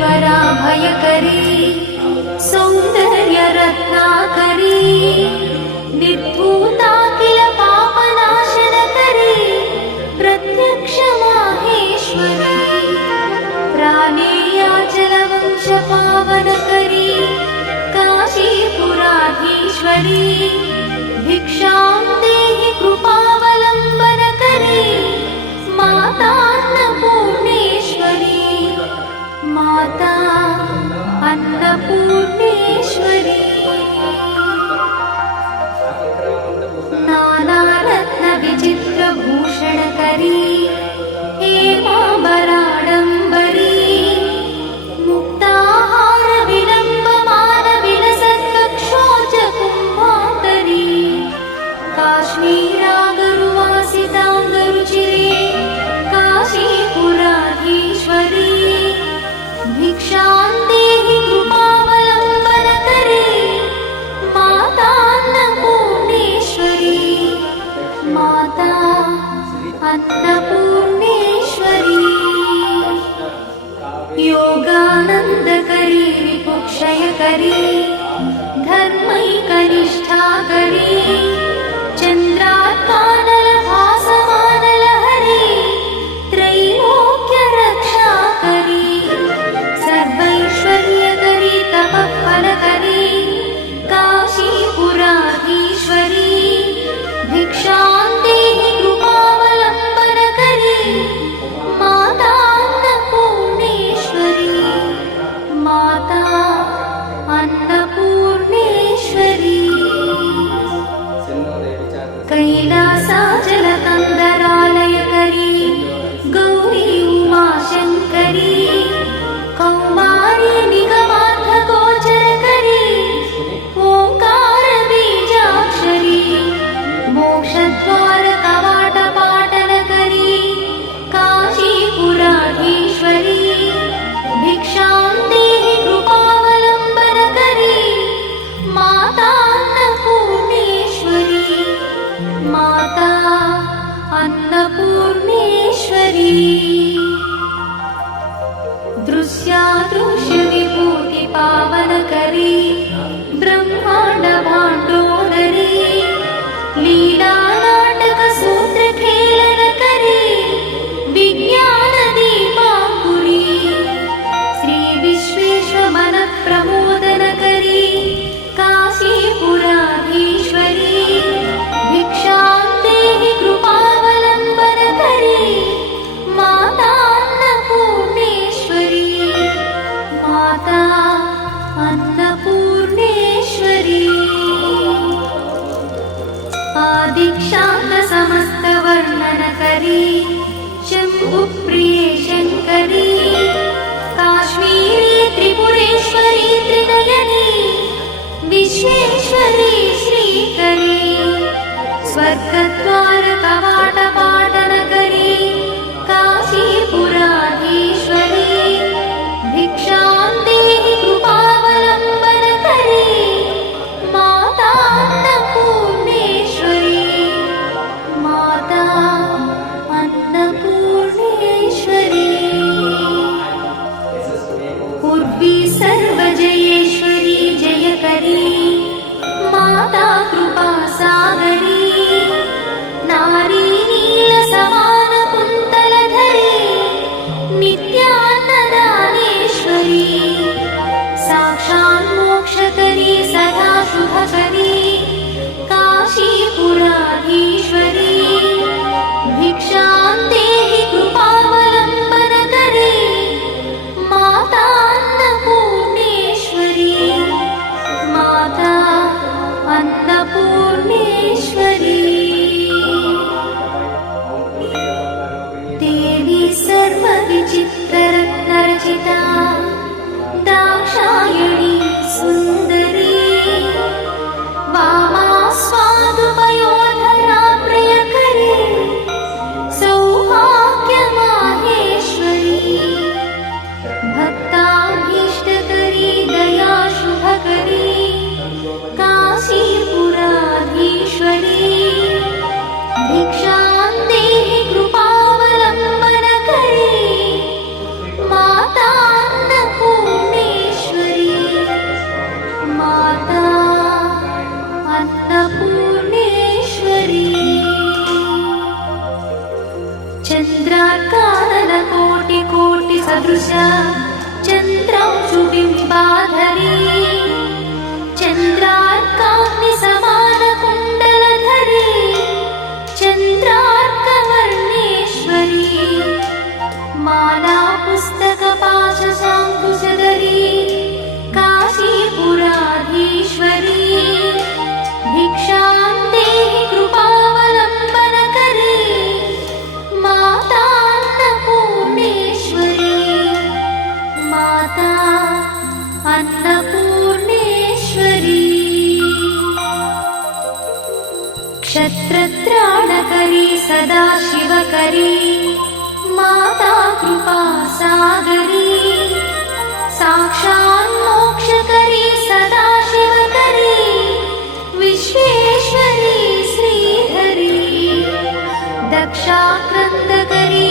वराभयकरी सौन्दर्यरत्नाकरी निर्धूताखिल पापनाशनकरी प्रत्यक्ष माहेश्वरी प्राणेयाचलवंशपावनकरी काशीपुराधीश्वरी भिक्षां देहि कृपावलम्बनकरी माता अन्नपूर्णेश्वरी माता अन्नपूर्णेश्वरी नानारत्नविचित्रभूषणकरी हेमाम्बराडम्बरी मुक्ताहारविलम्बमानविलसत्कक्षोजकुम्भान्तरी काश्मीरागरुवासिताङ्गरुचिरे काशीपुराधीश्वरी भिक्षां देहि कृपावलम्बनकरी माता अन्नपूर्णेश्वरी माता अन्नपूर्णेश्वरी योगानन्दकरी रिपुक्षयकरी धर्मैकनिष्ठाकरी चन्द्रात्मानलभासमानलहरी त्रैलोक्यरक्षाकरी सर्वैश्वर्यकरी तपःफलकरी काशीपुराधीश्वरी भिक्षां देहि कृपावलम्बनकरी माता अन्नपूर्णेश्वरी माता अन्नपूर्णेश्वरी कैलासाचलकन्दरालयकरी गौरी उमाशङ्करी कौमारी निगमार्थगोचरकरी ओङ्कारबीजाक्षरी मोक्षद्वारकवाटपाटनकरी काशीपुराधीश्वरी भिक्षां देहि कृपावलम्बनकरी माता अन्नपूर्णेश्वरी माता अन्नपूर्णेश्वरी दृश्यादृश्यविभूतिपावनकरी ब्रह्माण्डभाण्डोदरी लीलानाटकसूत्रखेलनकरी विज्ञानदीपाङ्कुरी श्रीविश्वेश्वमनःप्रमोदनकरी काशीपुराधीश्वरी भिक्षां देहि कृपावलम्बनकरी माता अन्नपूर्णेश्वरी माता अन्नपूर्णेश्वरी आदिक्षान्तसमस्तवर्णनकरी शम्भुप्रिये शङ्करी काश्मीरी त्रिपुरेश्वरी त्रिनयनी विश्वेश्वरी श्रीकरी स्वर्गद्वारकवाटपाटनकरी काशीपुराधीश्वरी भिक्षां देहि कृपावलम्बनकरी माता अन्नपूर्णेश्वरी माता अन्नपूर्णेश्वरी उर्वी सर्वजयेश्वरी जयकरी माता कृपासागरी नारी नीलसमानकुन्तलधरी नित्यान्नदानेश्वरी साक्षान्मोक्षकरी सदा शुभकरी काशीपुराधीश्वरी भिक्षां देहि कृपावलम्बनकरी माता अन्नपूर्णेश्वरी माता अन्नपूर्णेश्वरी देवी सर्वविचित्ररत्नरचिता दाक्षायणी सुन्दरी वामा स्वादुपयोधरा प्रियकरी सौभाग्यमाहेश्वरी भक्ताभीष्टकरी दया शुभकरी काशीपुराधीश्वरी भिक्षां देहि कृपावलम्बनकरी माता अन्नपूर्णेश्वरी सदृश चन्द्रांशुबिम्बाधरी चन्द्रार्काग्निसमानकुण्डलधरी चन्द्रार्कवर्णेश्वरी माला पुस्तकपाशशाङ्कुशधरी काशीपुराधीश्वरी भिक्षां देहि कृपावलम्बनकरी माता अन्नपूर्णेश्वरी माता अन्नपूर्णेश्वरी क्षत्रत्राणकरी सदा शिवकरी माता कृपासागरी साक्षात् मोक्षकरी सदा शिवकरी विश्वेश्वरी श्रीहरी दक्षाक्रन्दकरी